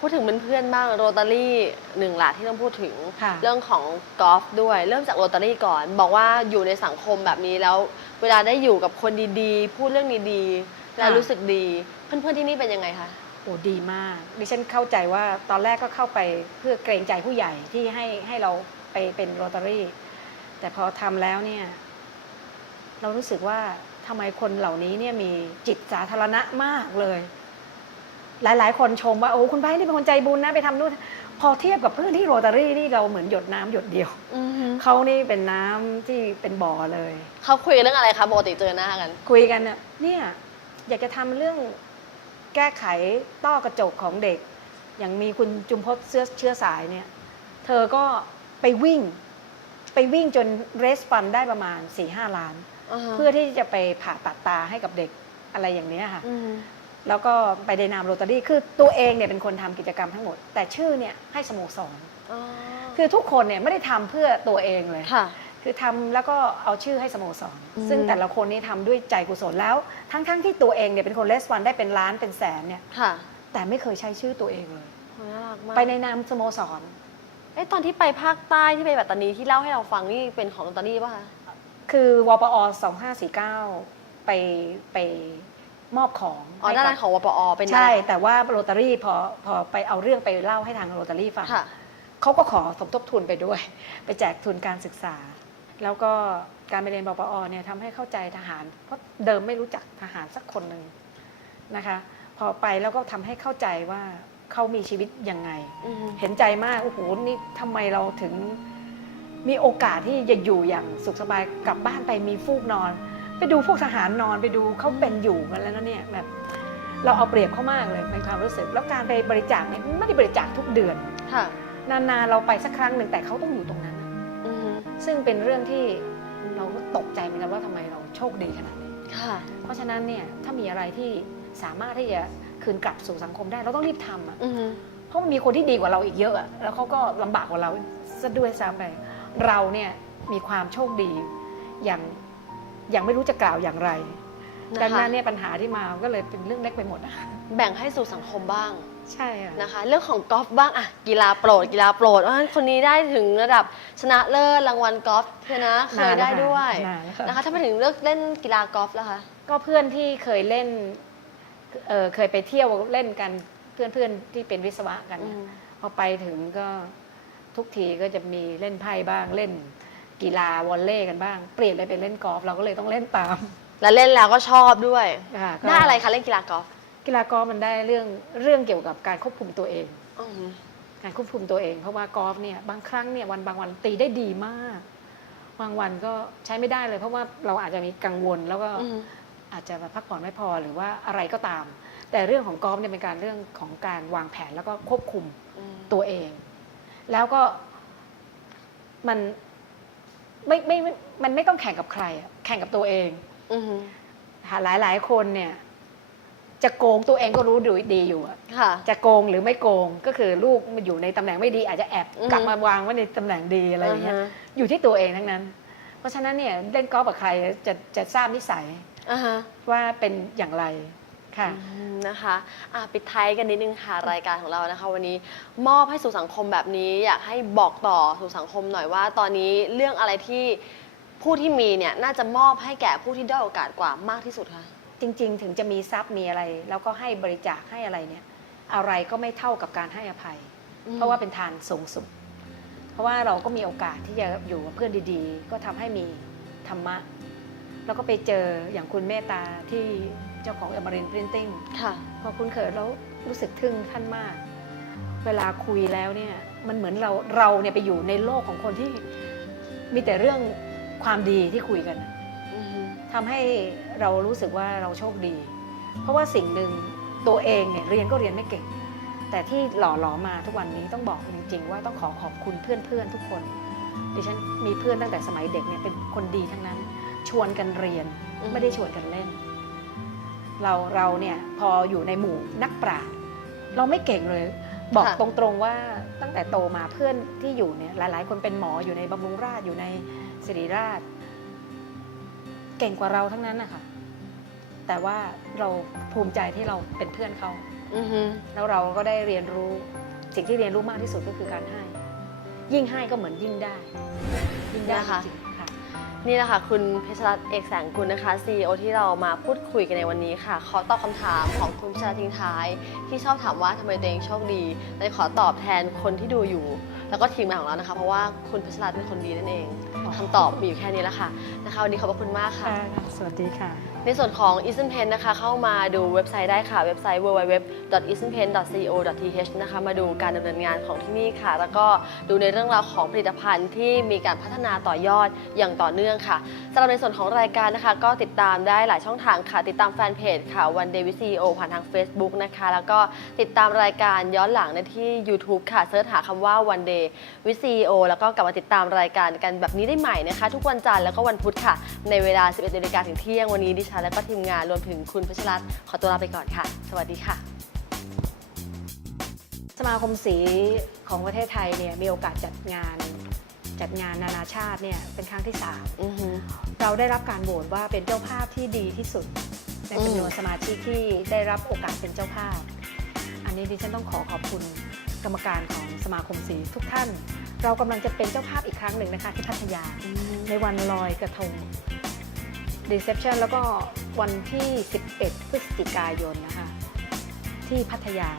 พูดถึงเพื่อนๆบ้างโรตารี่หนึ่งหละที่ต้องพูดถึง ค่ะเรื่องของกอล์ฟด้วย เริ่มจากโรตารี่ก่อน บอกว่าอยู่ในสังคมแบบนี้แล้ว เวลาได้อยู่กับคนดีๆ พูดเรื่องดีๆแล้วรู้สึกดี เพื่อนๆที่นี่เป็นยังไงคะ โอ้ดีมาก ดิฉันเข้าใจว่าตอนแรกก็เข้าไปเพื่อเกรงใจผู้ใหญ่ที่ให้ให้เราไปเป็นโรตารี่ แต่พอทำแล้วเนี่ย เรารู้สึกว่าทำไมคนเหล่านี้เนี่ยมีจิตสาธารณะมากเลย หลาย ๆ คนชมว่าโอ้คุณไพ่นี่เป็นคนใจบุญนะไปทำนู่นพอเทียบกับเพื่อนที่โรตารี่นี่เราเหมือนหยดน้ำหยดเดียวอือฮึเขานี่เป็นน้ำที่เป็นบ่อเลย เขาคุยกันเรื่องอะไรคะปกติเจอหน้ากัน คุยกันเนี่ยเนี่ยอยากจะทำเรื่องแก้ไขต้อกระจกของเด็ก อย่างมีคุณจุมพจน์เชื้อเชื้อสายเนี่ย เธอก็ไปวิ่ง ไปวิ่งจนเรสฟันได้ประมาณ4ี่ห้าล้าน เพื่อที่จะไปผ่าตัดตาให้กับเด็กอะไรอย่างเนี้ยค่ะอืม แล้วก็ไปในนามโรตารี่คือตัวเองเนี่ยเป็นคนทำกิจกรรมทั้งหมด แต่ชื่อเนี่ยให้สโมสรอ๋อคือทุกคนเนี่ยไม่ได้ทำเพื่อตัวเองเลยค่ะคือทำแล้วก็เอาชื่อให้สโมสรอืมซึ่งแต่ละคนนี่ทำด้วยใจกุศลแล้ว ทั้งๆที่ตัวเองเนี่ยเป็นคนเลสวันได้เป็นล้านเป็นแสนเนี่ยค่ะแต่ไม่เคยใช้ชื่อตัวเองเลยโหน่ารักมากไปในนามสโมสรเอ้ตอนที่ไปภาคใต้ที่ไปปัตตานีที่เล่าให้เราฟังนี่เป็นของโรตารี่ป่ะคะ คือวปอ 2549 ไปไป มอบของอ๋อให้ด้านกันั้นของวปอเป็นใช่อะไรคะ แต่ว่าโรตารี่พอพอไปเอาเรื่องไปเล่าให้ทางโรตารี่ฟังค่ะ เขาก็ขอสมทบทุนไปด้วย ไปแจกทุนการศึกษา แล้วก็การไปเรียนบปอเนี่ยทำให้เข้าใจทหาร เพราะเดิมไม่รู้จักทหารสักคนหนึ่งนะคะ พอไปแล้วก็ทำให้เข้าใจว่าเขามีชีวิตยังไง อืมเห็นใจมากโอ้โหนี่ทำไมเราถึงมีโอกาสที่จะอยู่อย่างสุขสบายกลับบ้านไปมีฟูกนอน ไปดูพวกทหารนอนไปดูเขาเป็นอยู่กันแล้วนะเนี่ยแบบเราเอาเปรียบเขามากเลยในความรู้สึก แล้วการไปบริจาคเนี่ยไม่ได้บริจาคทุกเดือน ค่ะ นานๆเราไปสักครั้งหนึ่งแต่เขาต้องอยู่ตรงนั้นน่ะอืมซึ่งเป็นเรื่องที่เราก็ตกใจเหมือนกันว่าทำไมเราโชคดีขนาดนี้ค่ะ เพราะฉะนั้นเนี่ยถ้ามีอะไรที่สามารถที่จะคืนกลับสู่สังคมได้เราต้องรีบทำอะ อืมเพราะมันมีคนที่ดีกว่าเราอีกเยอะอะแล้วเขาก็ลำบากกว่าเราซะด้วยซ้ำไป เราเนี่ยมีความโชคดีอย่างอ ย่างไม่รู้จะกล่าวอย่างไรนะคะ ดังนั้นเนี่ยปัญหาที่มาก็เลยเป็นเรื่องเล็กไปหมดอะแบ่งให้สู่สังคมบ้างใช่ค่ะ นะคะ เรื่องของกอล์ฟบ้างอะกีฬาโปรดกีฬาโปรดว่าคนนี้ได้ถึงระดับชนะเลิศรางวัลกอล์ฟเธอนะเคยได้ด้วยนานแล้วค่ะ นะคะถ้ามาถึงเลือกเล่นกีฬากอล์ฟแล้วคะ ก็เพื่อนที่เคยเล่นเออเคยไปเที่ยวเล่นกันเพื่อนเพื่อนๆที่เป็นวิศวะกันอืมพอไปถึงก็ทุกทีก็จะมีเล่นไพ่บ้างเล่น กีฬาวอลเลย์กันบ้าง เปลี่ยนไปเป็นเล่นกอล์ฟเราก็เลยต้องเล่นตามแล้วเล่นแล้วก็ชอบด้วย ค่ะก็ได้อะไรคะเล่นกีฬากอล์ฟกีฬากอล์ฟมันได้เรื่องเรื่องเกี่ยวกับการควบคุมตัวเอง อืมการควบคุมตัวเองเพราะว่ากอล์ฟเนี่ยบางครั้งเนี่ยวันบางวันตีได้ดีมาก บางวันก็ใช้ไม่ได้เลย เพราะว่าเราอาจจะมีกังวลแล้วก็อืมอาจจะแบบพักผ่อนไม่พอหรือว่าอะไรก็ตาม แต่เรื่องของกอล์ฟเนี่ยเป็นการเรื่องของการวางแผนแล้วก็ควบคุม อืมตัวเอง แล้วก็มัน ไม่ไม่ไม่มันไม่ต้องแข่งกับใครอะแข่งกับตัวเองอืมหลายหลายๆคนเนี่ย จะโกงตัวเองก็รู้ดูดีอยู่อะค่ะ จะโกงหรือไม่โกงก็คือลูกมันอยู่ในตำแหน่งไม่ดี อาจจะแอบอือฮึ กลับมาวางไว้ในตำแหน่งดีอะไรอย่างเงี้ยฮะอยู่ที่ตัวเองทั้งนั้น เพราะฉะนั้นเนี่ยเล่นกอล์ฟกับใครจะจะทราบนิสัย อ่าฮะว่าเป็นอย่างไร ค่ะ อืมนะคะอะปิดท้ายกันนิดนึงค่ะรายการของเรานะคะ วันนี้มอบให้สู่สังคมแบบนี้ อยากให้บอกต่อสู่สังคมหน่อยว่า ตอนนี้เรื่องอะไรที่ผู้ที่มีเนี่ยน่าจะมอบให้แก่ผู้ที่ด้อยโอกาสกว่ามากที่สุดคะจริง ๆ ถึงจะมีทรัพย์มีอะไร แล้วก็ให้บริจาคให้อะไรเนี่ย อะไรก็ไม่เท่ากับการให้อภัย เพราะว่าเป็นทานสูงสุด เพราะว่าเราก็มีโอกาสที่จะอยู่กับเพื่อนดีๆ ก็ทำให้มีธรรมะ แล้วก็ไปเจออย่างคุณเมตตาที่เจ้าของเอม r รินปรินติ้งค่ะ พอคุณเขิดแล้วรู้สึกทึ่งท่านมาก เวลาคุยแล้วเนี่ยมันเหมือนเราเราเนี่ยไปอยู่ในโลกของคนที่มีแต่เรื่องความดีที่คุยกันอืมทำให้เรารู้สึกว่าเราโชคดี เพราะว่าสิ่งหนึ่งตัวเองเนี่ยเรียนก็เรียนไม่เก่ง แต่ที่หล่อหลอมมาทุกวันนี้ต้องบอกจริง ๆ ว่าต้องขอขอบคุณเพื่อนๆทุกคน ดิฉันมีเพื่อนตั้งแต่สมัยเด็กเนี่ยเป็นคนดีทั้งนั้น ชวนกันเรียนอืมไม่ได้ชวนกันเล่น เราเราเนี่ยพออยู่ในหมู่นักปราชญ์เราไม่เก่งเลย บอกตรงๆว่าตั้งแต่โตมาเพื่อนที่อยู่เนี่ยหลาย ๆ คนเป็นหมออยู่ในบำรุงราษฎร์อยู่ในศิริราช เก่งกว่าเราทั้งนั้นนะคะแต่ว่าเราภูมิใจที่เราเป็นเพื่อนเขาออือฮึแล้วเราก็ได้เรียนรู้สิ่งที่เรียนรู้มากที่สุดก็คือการให้ ยิ่งให้ก็เหมือนยิ่งได้ ยิ่งได้จริงๆค่ะ นี่แหละค่ะคุณเพชรรัตน์เอกแสงกุลนะคะ CEO ที่เรามาพูดคุยกันในวันนี้ค่ะ ขอตอบคำถามของคุณเพชรรัตน์ทิ้งท้าย ที่ชอบถามว่าทำไมตัวเองโชคดีเลยขอตอบแทนคนที่ดูอยู่ แล้วก็ทีมงานของเรานะคะ เพราะว่าคุณเพชรรัตน์เป็นคนดีนั่นเองอ๋อคำตอบมีอยู่แค่นี้แล้วค่ะนะคะวันนี้ขอบพระคุณมากค่ะค่ะสวัสดีค่ะในส่วนของ e a s o n Pen นะคะ เข้ามาดูเว็บไซต์ได้ค่ะ เว็บไซต์ www.easonpen.co.th นะคะ มาดูการดำเนินงานของที่นี่ค่ะ แล้วก็ดูในเรื่องราวของผลิตภัณฑ์ที่มีการพัฒนาต่อยอดอย่างต่อเนื่องค่ะสำหรับในส่วนของรายการนะคะ ก็ติดตามได้หลายช่องทางค่ะ ติดตามแฟนเพจค่ะ One Day with CEO ผ่านทาง Facebook นะคะ แล้วก็ติดตามรายการย้อนหลังในที่ YouTube ค่ะเสิร์ชหาคำว่า One Day with CEO แล้วก็กลับมาติดตามรายการกันแบบนี้ได้ใหม่นะคะ ทุกวันจันทร์แล้วก็วันพุธค่ะ ในเวลา 11นาฬิกาถึงเที่ยงวันนี้ดิฉันและก็ทีมงานรวมถึงคุณพัชรัตน์ขอตัวลาไปก่อนค่ะ สวัสดีค่ะ สมาคมสีของประเทศไทยเนี่ยมีโอกาสจัดงานจัดงานนานาชาติเนี่ยเป็นครั้งที่อือฮึ3เราได้รับการโหวตว่าเป็นเจ้าภาพที่ดีที่สุด ในอืมจำนวนสมาชิกที่ได้รับโอกาสเป็นเจ้าภาพ อันนี้ดิฉันต้องขอขอบคุณกรรมการของสมาคมสีทุกท่าน เรากำลังจะเป็นเจ้าภาพอีกครั้งหนึ่งนะคะที่พัทยา ในวันลอยกระทง reception แล้วก็วันที่ 11 พฤศจิกายนนะคะ ที่พัทยา